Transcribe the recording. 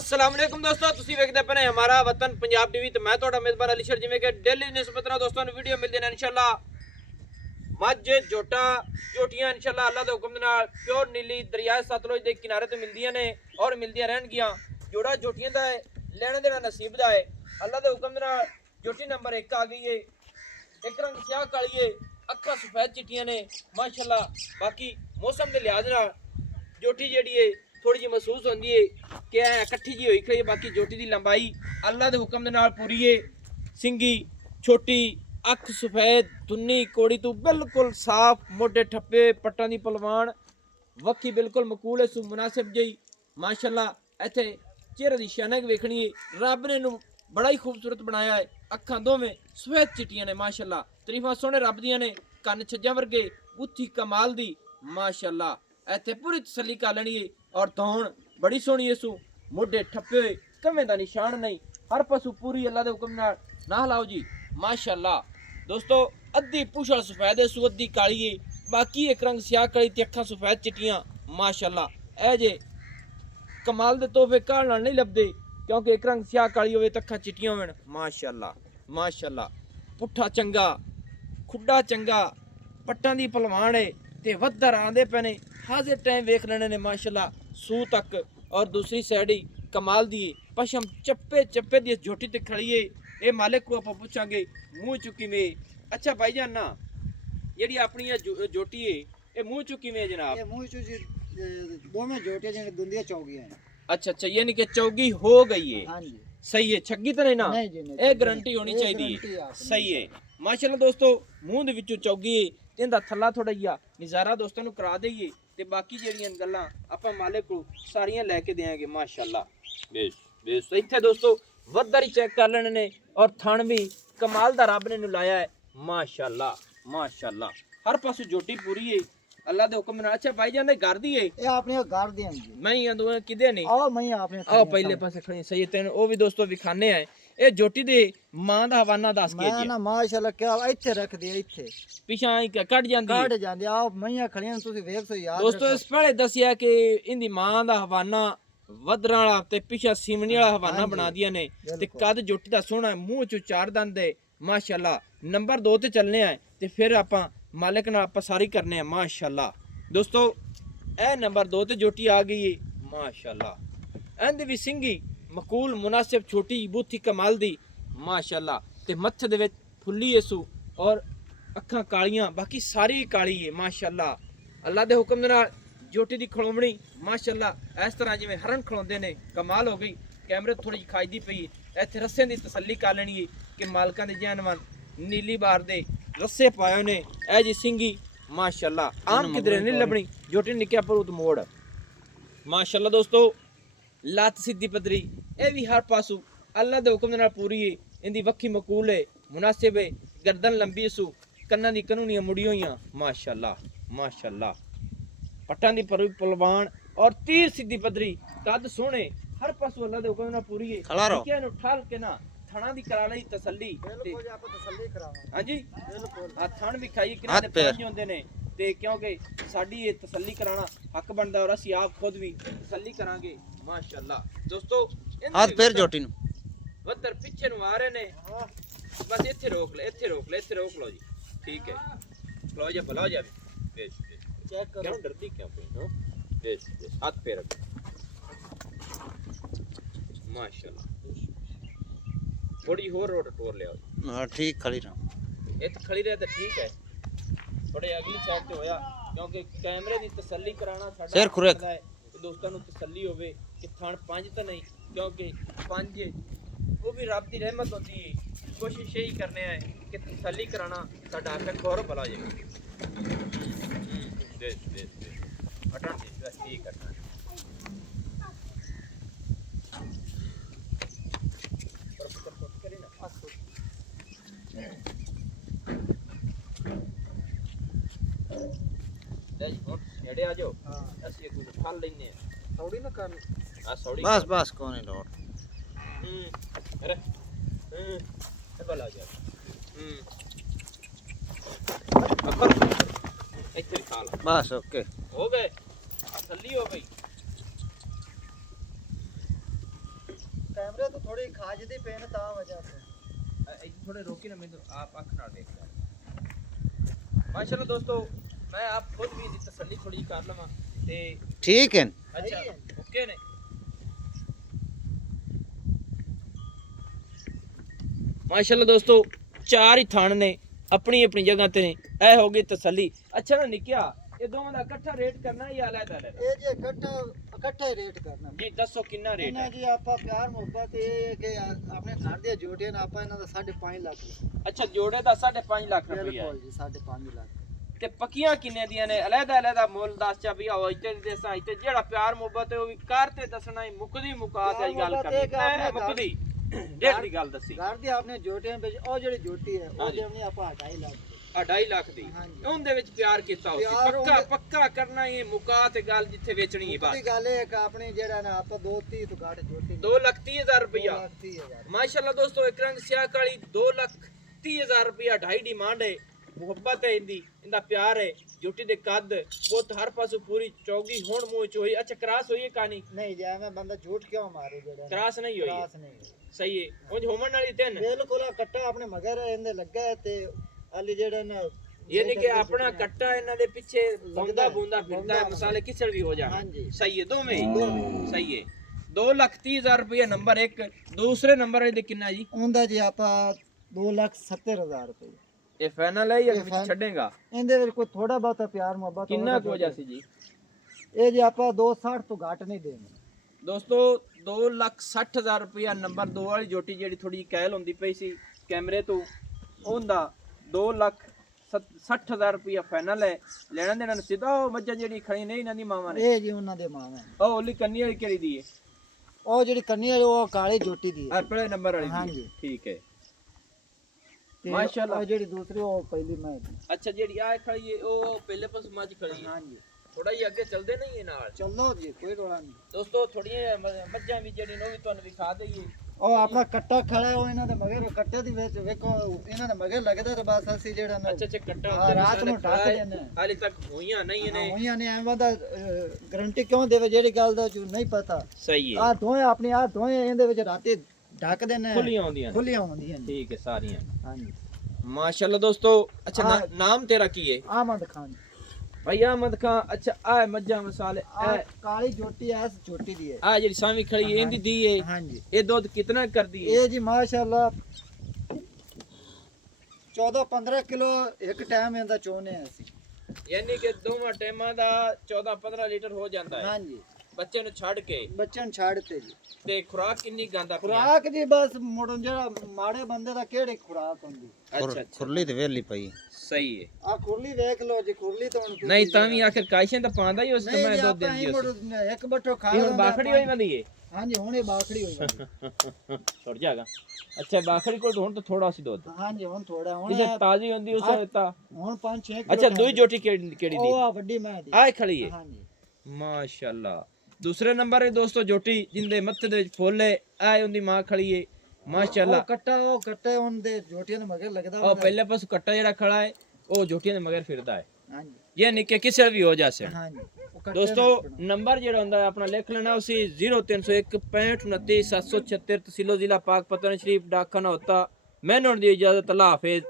अस्सलाम वालेकुम दोस्तों, तुसी वेखदे पने हमारा वतन पंजाब टीवी ते मैं तोड़ा मेजबान अली शर। जिवें कि डेली निस्बत नाल दोस्तों नु वीडियो मिलदे ने इंशाल्लाह। मज जोटा झोटियां इंशाल्लाह अल्लाह दे हुक्म दे नाल प्योर नीली दरिया सतलुज दे किनारे ते मिलदियां ने और मिलदियां रहणगियां। जोड़ा झोटियां दा लेने देना नसीब दा है। अल्लाह दे हुक्म दे नाल झोटी नंबर 1 आ गई है। एक रंग स्याह काली है, अखा सफेद चिट्टियां ने माशाल्लाह। बाकी मौसम दे लिहाज नाल झोटी जेहड़ी है थोड़ी जी महसूस होंदी है कि इकट्ठी जी होई खड़ी। बाकी झोटी दी लंबाई अल्लाह दे हुक्म दे नाल पूरी है। सिंगी छोटी, अख सफेद, धुन्नी कोड़ी तो बिल्कुल साफ, मोटे ठप्पे पट्टां दी पलवान, वक्की बिल्कुल मकूल है सु मुनासिब जी माशाल्लाह। इत्थे चेहरे दी शानक वेखनी है, रब ने इनू बड़ा ही खूबसूरत बनाया है। अखां दोवें सफेद चिट्टियां ने माशाल्लाह, तरीफां सोहने रब दियां ने। कन्न छज्जां वर्गे, बुत्थी कमाल दी माशाल्लाह। इत्थे पूरी तसल्ली कर लैनी है और धौण बड़ी सोहनी है सु, मोढे ठप्पे हुए, कमें दा निशान नहीं, हर पासों पूरी अल्लाह दे हुक्म नाल ना हिलाओ जी माशाल्लाह। दोस्तों अद्धी पुछड़ सफेद है सु, अद्धी काली है। बाकी एक रंग स्याह काली ते अखां सफेद चिट्टियां माशाल्लाह। ए जे कमाल दे तोहफे काल नाल नहीं लभदे, क्योंकि एक रंग स्याह काली होवे ते अखां चिट्टियां होवन माशाल्लाह माशाल्लाह। पुट्ठा चंगा, खुड्डा चंगा, पट्टां दी पलवान है ते वधर आंदे पैने हाजिर टाइम वेख लेने ने माशाल्लाह सू तक। और दूसरी साइड ही कमाल दी पशम चप्पे चप्पे दी झोटी ते खड़ी है। ये मालिक को आप पूछांगे मुंह चुकी में। अच्छा भाईजान ना जेडी अपनी झोटी है ये मुंह चुकी में जनाब? ये मुंह चुकी दोनों झोटियां जिन्हें दुंदिया चौगियां हैं। अच्छा अच्छा, यानी कि चौगी हो गई है। हाँ जी, सही है, छग्गी तो नहीं ना? नहीं जी, नहीं, ये गारंटी होनी चाहिए। सही है माशाल्लाह। दोस्तों मुंह दे विचों चौगी है ते इंदा थल्ला थोड़ा जिहा नज़ारा दोस्तों नु करा दईए ते बाकी जेहड़ियां गल्लां आपां मालिक को सारियां लैके देंगे माशाल्लाह। बेस बेस इत्थे दोस्तों वधर ही चेक कर लेने ने और थण भी कमाल दा रब ने नु लाया है माशाल्लाह माशाल्लाह। हर पासों झोटी पूरी है अल्लाह दे हुक्म नाल। अच्छा भाईजान ने घर दी है? ये आपने घर दी जी। मैं ही दो किदे नहीं आओ मैं आपने आओ पहले पासे खड़ी सही तेन ओ भी दोस्तों विखाने है। ये झोटी दे मां दा हवाना दस के जी मैं ना माशाल्लाह क्या इथे रख दिया, इथे पिछा कट जांदी काट जांदी। आओ मैं खड़ियां तुसी वेख सो याद दोस्तों। इस पहले दसिया कि इंदी मां दा हवाना वधरा वाला ते पिछा सीमनी वाला हवाना बना दिया ने ते कद झोटी दा सोहना मुंह चो चार दंद है माशाल्लाह। नंबर 2 ते चलने हैं ते फिर आपां मालिक नाल आपां सारी करने हैं माशाल्लाह। दोस्तों ए नंबर 2 ते झोटी आ गई है माशाल्लाह। एंद भी सिंगी मकूल मुनासिब छोटी बूथी कमाल दी माशाल्लाह ते मत्थे दे विच फुल्ली है सु और अखां कालियां, बाकी सारी काली है माशाल्लाह। अल्लाह दे हुक्म दे नाल झोटी दी खड़ोमणी माशाल्लाह इस तरह जिवें हरन खड़ोंदे ने, कमाल हो गई। कैमरे थोड़ी जी खाईदी पई इत्थे रस्से दी तसल्ली कर लेनी है कि मालकां दे जानवन नीली बार दे रस्से पाए ने। ए जी सिंगी माशाल्लाह आम किधरे नहीं लभनी झोटी निक्या पर उत मोड़ माशाल्लाह। दोस्तों लात सीधी पदरी ए भी हर पासू अल्लाह दे हुक्म दे नाल पूरी है। इंदी वक्खी मकूल है, मुनासिब है, गर्दन लंबी सु, कन्नां दी कनूनियां मुड़ी होईयां माशाल्लाह माशाल्लाह। पट्टां दी पलवान और तीर सीधी पदरी, कद सोहने, हर पासू अल्लाह दे हुक्म दे नाल पूरी है। क्या नु ठाल के ना थणा दी करा लई तसल्ली ते तसल्ली करावा। हां जी बिल्कुल आ थण भी खाई किनारे पहुंच होंदे ने ते क्योंकि साडी ये तसल्ली कराना हक बनदा और ਅਸੀਂ ਆਪ खुद भी तसल्ली करांगे माशाल्लाह। दोस्तों हाथ पैर झोटी नु वधर पीछे नु आ रहे ने, बस इत्थे रोक ले इत्थे रोक ले इत्थे रोक लो जी, ठीक है लो जा भला जा। बेस चेक करो क्यों डरती क्यों पे हो? बेस बेस हाथ पैर माशाल्लाह। थोड़ी होर रोड टोर ले आओ। हां ठीक खड़ी रहो, इत्थे खड़ी रहे तो ठीक है। थोड़े अगली साइड ते होया क्योंकि कैमरे दी तसल्ली कराना साडा सिर खुरक है। दोस्तों नु तसल्ली होवे कि थान पंज तो नहीं, क्योंकि पंज वो भी रब दी रहमत होती है। कोशिश यही करने हैं कि तसल्ली कराना साडा हक है। गौरव भला जाए देश देश देश हटन बस ठीक है। नेड़े आ जाओ, ਅਸੀਂ ਕੁਝ ਫਲ ਲੈਨੇ ਆ ਸੌੜੀ ਨਾ ਕਰਨ ਆ ਸੌੜੀ बस बस कोई नहीं लोड। अरे ਇਹ ਬਲਾ ਜਾ ਅਕਲ ਇੱਥੇ ਖਾ ਲਾ बस ओके हो गए तसल्ली हो गई। ਕੈਮਰੇ ਤੋਂ ਥੋੜੀ ਖਾਜਦੀ ਪੈਣ ਤਾਂ ਵਜ੍ਹਾ ਤੋਂ थोड़े रोकी ना मैं तो आप अख ना देख माशाल्लाह दोस्तों मैं आप खुद भी इसकी तसल्ली थोड़ी कर लवा ते ठीक है अच्छा ओके ने माशाल्लाह दोस्तों चार ही थान ने अपनी अपनी जगह ते ने ए हो गई तसल्ली अच्छा ना निकिया ये दोवां दा इकट्ठा रेट करना या अलग-अलग ਇਹ ਜੇ ਇਕੱਠਾ ਹੀ ਰੇਟ ਕਰਨਾ जी दसो कितना रेट ਇਹਨਾਂ है ਜੀ ਆਪਾਂ ਪਿਆਰ ਮੁਹੱਬਤ ਇਹ ਹੈ ਕਿ ਆਪਣੇ ਘਰ ਦੀਆਂ ਜੋਟੀਆਂ ਨਾਲ ਆਪਾਂ ਇਹਨਾਂ ਦਾ 5.5 ਲੱਖ अच्छा जोड़े दा 5.5 लाख रुपया ਬਿਲਕੁਲ ਜੀ 5.5 ਲੱਖ ਤੇ ਪੱਕੀਆਂ ਕਿੰਨੇ ਦੀਆਂ ਨੇ ਅਲੱਗ-ਅਲੱਗ ਮੁੱਲ ਦੱਸ ਚਾ ਵੀ ਆਓ ਇੱਥੇ ਦੇ ਸਾਂ ਇੱਥੇ ਜਿਹੜਾ ਪਿਆਰ ਮੁਹੱਬਤ ਹੈ ਉਹ ਵੀ ਕਰ ਤੇ ਦੱਸਣਾ ਹੀ ਮੁੱਕਦੀ ਮੁਕਾਤ ਵਾਲੀ ਗੱਲ ਕਰਨੀ ਹੈ ਮੁੱਕਦੀ ਡੇਢ ਦੀ ਗੱਲ ਦੱਸੀ ਘਰ ਦੀ ਆਪਣੇ ਜੋਟੀਆਂ ਵਿੱਚ ਉਹ ਜਿਹੜੀ ਜੋਟੀ ਹੈ ਉਹ ਹਾਂਜੀ। ਦੇਣੀ ਆਪਾਂ 2.5 ਲੱਖ 2.5 ਲੱਖ ਦੀ ਹਾਂਜੀ। ਉਹਦੇ ਵਿੱਚ ਪਿਆਰ ਕੀਤਾ ਉਸ ਪਿਆਰ ਪੱਕਾ ਉਹਦੇ- ਪੱਕਾ ਕਰਨਾ ਹੀ ਮੁਕਾਤ ਗੱਲ ਜਿੱਥੇ ਵੇਚਣੀ ਹੈ ਦੀ ਬਸ ਗੱਲ ਇਹ ਹੈ ਕਿ ਆਪਣੀ ਜਿਹੜਾ ਨਾ ਆਪਾਂ 2-30 ਤੋਂ ਘੱਟ ਜੋਟੀ 2,30,000 ਰੁਪਇਆ 2,30,000 ਮਾਸ਼ਾਅੱਲਾ ਦੋਸਤੋ ਇੱਕ ਰੰਗ ਸਿਆਹ ਕਾਲੀ 2,30,000 ਰੁਪਇਆ 2.5 ਡਿਮਾਂਡ ਹੈ ਮੁਹੱਬਤ ਹੈ ਇੰਦਾ ਪਿਆਰ ਹੈ ਜੋਟੀ ਦੇ ਕੱਦ ਬਹੁਤ ਹਰ ਪਾਸੋਂ ਪੂਰੀ ਚੌਗੀ ਹੁਣ ਮੂੰਹ ਚ ਹੋਈ ਅੱਛਾ ਕਰਾਸ ਹੋਈ ਹੈ ਕਹਾਣੀ ਨਹੀਂ ਜੇ ਮੈਂ ਬੰਦਾ ਝੂਠ ਕਿਉਂ ਮਾਰੇ ਜਿਹੜਾ ਕਰਾਸ ਨਹੀਂ ਹੋਈ ਹੈ। ਕਰਾਸ ਨਹੀਂ ਹੋਈ। ਸਹੀ ਹੈ ਉਹ ਹੋਮਣ ਵਾਲੀ ਤਿੰਨ ਬਿਲਕੁਲ ਆ ਕੱਟਾ ਆਪਣੇ ਮਗਰ ਇਹਦੇ ਲੱਗਾ ਹੈ ਤੇ ਅਲੀ ਜਿਹੜਾ ਨਾ ਯਾਨੀ ਕਿ ਆਪਣਾ ਕੱਟਾ ਇਹਨਾਂ ਦੇ ਪਿੱਛੇ ਬੁੰਦਾ ਬੁੰਦਾ ਫਿਰਦਾ ਹੈ ਬੁੰਦਾ ਮਸਾਲੇ ਕਿਸੜ ਵੀ ਹੋ ਜਾਣ ਹਾਂਜੀ। ਸਹੀ ਹੈ ਦੋਵੇਂ ਹੀ ਸਹੀ ਹੈ 2,30,000 ਰੁਪਏ ਨੰਬਰ 1 ਦੂਸਰੇ ਨੰਬਰ ਇਹਦੇ ਕਿੰਨਾ ਜੀ ਉਹਦਾ ਜੀ ਆਪਾਂ 2,70,000 ਰੁਪਏ ਇਹ ਫਾਈਨਲ ਹੈ ਜਾਂ ਇਹ ਵਿੱਚ final- ਛੱਡੇਗਾ ਇਹਦੇ ਵਿੱਚ ਕੋਈ ਥੋੜਾ ਬਹੁਤਾ ਪਿਆਰ ਮੁਹੱਬਤ ਕਿੰਨਾ ਕੁ ਵਜ੍ਹਾ ਸੀ ਜੀ ਇਹ ਜੀ ਆਪਾਂ 260 ਤੋਂ ਘੱਟ ਨਹੀਂ ਦੇਣੀ ਦੋਸਤੋ 2,60,000 ਰੁਪਇਆ ਨੰਬਰ 2 ਵਾਲੀ ਜੋਟੀ ਜਿਹੜੀ ਥੋੜੀ ਕਹਿਲ ਹੁੰਦੀ ਪਈ ਸੀ ਕੈਮਰੇ ਤੋਂ ਉਹਦਾ 2,60,000 ਰੁਪਇਆ ਫਾਈਨਲ ਹੈ ਲੈਣਾ ਦੇਣਾ ਸਿੱਧਾ ਉਹ ਮੱਝਾਂ ਜਿਹੜੀ ਖੜੀ ਨਹੀਂ ਇਹਨਾਂ ਦੀ ਮਾਵਾਂ ਨੇ ਇਹ ਜੀ ਉਹਨਾਂ ਦੇ ਮਾਂ ਹੈ ਉਹ ਓਲੀ ਕੰਨੀ ਵਾਲੀ ਕਿਹੜੀ ਦੀ ਹੈ ਉਹ ਜਿਹੜੀ ਕੰਨੀ ਵਾਲੀ ਉਹ ਕਾਲੀ ਜੋਟੀ ਦੀ ਹੈ ਆ ਪਹਿਲੇ ਨੰਬਰ ਵਾਲੀ ਦੀ ਹੈ। ਹਾਂਜੀ। ਠੀਕ ਹੈ ਤੇ ਮਾਸ਼ਾਅੱਲਾ। ਉਹ ਜਿਹੜੀ ਦੂਸਰੀ ਉਹ ਪਹਿਲੀ ਮੈਂ ਦੀ। ਅੱਛਾ ਜਿਹੜੀ ਆ ਖੜੀ ਹੈ ਉਹ ਪਹਿਲੇ ਪਾਸ ਮੱਝ ਖੜੀ ਹੈ ਹਾਂਜੀ ਥੋੜਾ ਜਿਹਾ ਅੱਗੇ ਚੱਲਦੇ ਨਹੀਂ ਇਹ ਨਾਲ ਚੱਲੋ ਜੀ ਕੋਈ ਰੋਲਾ ਨਹੀਂ ਦੋਸਤੋ ਥੋੜੀਆਂ ਮੱਝਾਂ ਵੀ ਜਿਹੜੀ ਨੇ ਉਹ ਵੀ ਤੁਹਾਨੂੰ ਵਿਖਾ ਦਈਏ ਉਹ ਆਪਣਾ ਕੱਟਾ ਖੜਾ ਹੈ, ਉਹ ਇਹਨਾਂ ਦੇ ਮਗਰ ਕੱਟੇ ਦੀ ਵਿੱਚ ਵੇਖੋ ਇਹਨਾਂ ਦੇ ਮਗਰ ਲੱਗਦਾ ਤੇ ਬਸ ਅਸੀਂ ਜਿਹੜਾ ਨਾ ਅੱਛਾ ਅੱਛਾ ਕੱਟਾ ਹਾਂ, ਰਾਤ ਨੂੰ ਢੱਕ ਦਿੰਦੇ ਆ। ਹਾਲੇ ਤੱਕ ਹੋਈਆਂ ਨਹੀਂ ਨੇ ਹੋਈਆਂ ਨੇ ਐਵੇਂ ਦਾ ਗਰੰਟੀ ਕਿਉਂ ਦੇਵੇ ਜਿਹੜੀ ਗੱਲ ਦਾ ਜੋ ਨਹੀਂ ਪਤਾ ਸਹੀ ਹੈ ਆ ਦੋਏ ਆਪਣੀ ਆ ਦੋਏ ਇਹਦੇ ਵਿੱਚ ਰਾਤੀ ਢੱਕ ਦੇਣੇ ਖੁੱਲੀਆਂ ਆਉਂਦੀਆਂ ਨੇ। ਖੁੱਲੀਆਂ ਹੁੰਦੀਆਂ ਨੇ ਠੀਕ ਹੈ ਸਾਰੀਆਂ ਹਾਂਜੀ ਮਾਸ਼ਾਅੱਲਾ ਦੋਸਤੋ ਅੱਛਾ ਹਾਂ। ਨਾਮ ਤੇਰਾ ਕੀ ਹੈ ਆਮਦ ਖਾਨ ਭਾਈ ਅਹਿਮਦ ਖਾਨ ਅੱਛਾ ਆ ਮੱਝਾਂ ਮਸਾਲੇ ਆ ਕਾਲੀ ਜੋਟੀ ਐਸ ਛੋਟੀ ਦੀ ਹੈ ਆ ਜਿਹੜੀ ਸਾਵੀਂ ਖੜੀ ਹੈ ਇਹਦੀ ਦੀ ਹੈ ਹਾਂਜੀ ਇਹ ਦੁੱਧ ਕਿਤਨਾ ਕਰਦੀ ਹੈ ਇਹ ਜੀ ਮਾਸ਼ਾਅੱਲਾ 14-15 ਕਿਲੋ ਇੱਕ ਟਾਈਮ ਇਹਦਾ ਚੋਨੇ ਆ ਅਸੀਂ ਯਾਨੀ ਕਿ ਦੋਵਾਂ ਟਾਈਮਾਂ ਦਾ 14-15 ਲੀਟਰ ਹੋ ਜਾਂਦਾ ਹੈ ਹਾਂਜੀ ਬੱਚੇ ਨੂੰ ਛੱਡ ਕੇ ਬੱਚਿਆਂ ਨੂੰ ਛੱਡਤੇ ਜੀ ਤੇ ਖੁਰਾਕ ਕਿੰਨੀ ਗਾਂਦਾ ਪਿਆ ਖੁਰਾਕ ਜੀ ਬਸ ਮੁੜਨ ਜਿਹੜਾ ਮਾੜੇ ਬੰਦੇ ਦਾ ਕਿਹੜੀ ਖੁਰਾਕ ਹੁੰਦੀ ਅੱਛਾ ਅੱਛਾ ਖੁਰਲੀ ਤੇ ਵੇਲੀ ਪਈ ਸਹੀ ਹੈ ਆ ਖੁਰਲੀ ਵੇਖ ਲਓ ਜੀ ਖੁਰਲੀ ਤਾਂ ਹੁਣ ਨਹੀਂ ਤਾਂ ਵੀ ਆਖਿਰ ਕਾਇਸ਼ਨ ਤਾਂ ਪਾਉਂਦਾ ਹੀ ਉਸ ਨਹੀਂ ਸਮੇਂ ਜੀ, ਦੁੱਧ ਆਪਾਂ ਹੀ ਦਿੰਦੀ ਉਸ ਮੁੜ ਇੱਕ ਬੱਠੋ ਖਾ ਇਹ ਹੁਣ ਲੈਂਦਾ ਬਾਖੜੀ ਹੋਈ ਬੰਦੀ ਹੈ ਹਾਂਜੀ ਹੁਣ ਇਹ ਬਾਖੜੀ ਹੋਈ ਬੰਦੀ। ਛੁੱਟ ਜਾਗਾ ਅੱਛਾ ਬਾਖੜੀ ਕੋਲ ਤਾਂ ਹੁਣ ਤਾਂ ਥੋੜਾ ਸੀ ਦੁੱਧ ਹਾਂਜੀ ਹੁਣ ਥੋੜਾ ਹੁਣ ਜੇ ਤਾਜ਼ੀ ਹੁੰਦੀ ਉਸ ਵੇਲੇ ਤਾਂ ਹੁਣ 5-6 ਅੱਛਾ ਦੂਈ ਜੋਟੀ ਕਿਹੜੀ ਦੀ ਉਹ ਆ ਵੱਡੀ ਮੈਂ ਦੀ ਆਹ ਖੜੀ ਹੈ ਹਾਂਜੀ ਮਾਸ਼ਾਅੱਲਾ ਦੂਸਰੇ ਨੰਬਰ ਹੈ ਦੋਸਤੋ ਜੋਟੀ ਜਿੰਦੇ ਮੱਥੇ ਦੇ ਵਿੱਚ ਫੁੱਲ ਹੈ ਆਹ ਉਹਦੀ ਮਾਂ ਖੜੀ ਹੈ ਮਾਸ਼ਾਅੱਲਾ ਉਹ ਕੱਟੇ ਉਹਦੇ ਜੋਟੀਆਂ ਦੇ ਮਗਰ ਲੱਗਦਾ ਉਹ ਪਹਿਲੇ ਪਾਸ ਕੱਟਾ ਜਿਹੜਾ ਖੜਾ ਹੈ ਉਹ ਜੋਟੀਆਂ ਦੇ ਮਗਰ ਫਿਰਦਾ ਹੈ ਹਾਂਜੀ ਇਹ ਨਿੱਕੇ ਕਿਸੇ ਵੀ ਹੋ ਜਾਸੇ ਹਾਂਜੀ ਉਹ ਕੱਟੇ ਦੋਸਤੋ ਨੰਬਰ ਜਿਹੜਾ ਹੁੰਦਾ ਹੈ ਆਪਣਾ ਲਿਖ ਲੈਣਾ ਉਸੇ 0301 65 29 776 ਤਹਿਸੀਲ ਜ਼ਿਲ੍ਹਾ ਪਾਕ ਪਤਨ ਸ਼ਰੀਫ ਡਾਕਖਾਨਾ ਹੋਤਾ ਮੈਨੂੰ ਦੀ ਇਜਾਜ਼ਤ ਅੱਲਾ ਹਾਫਿਜ਼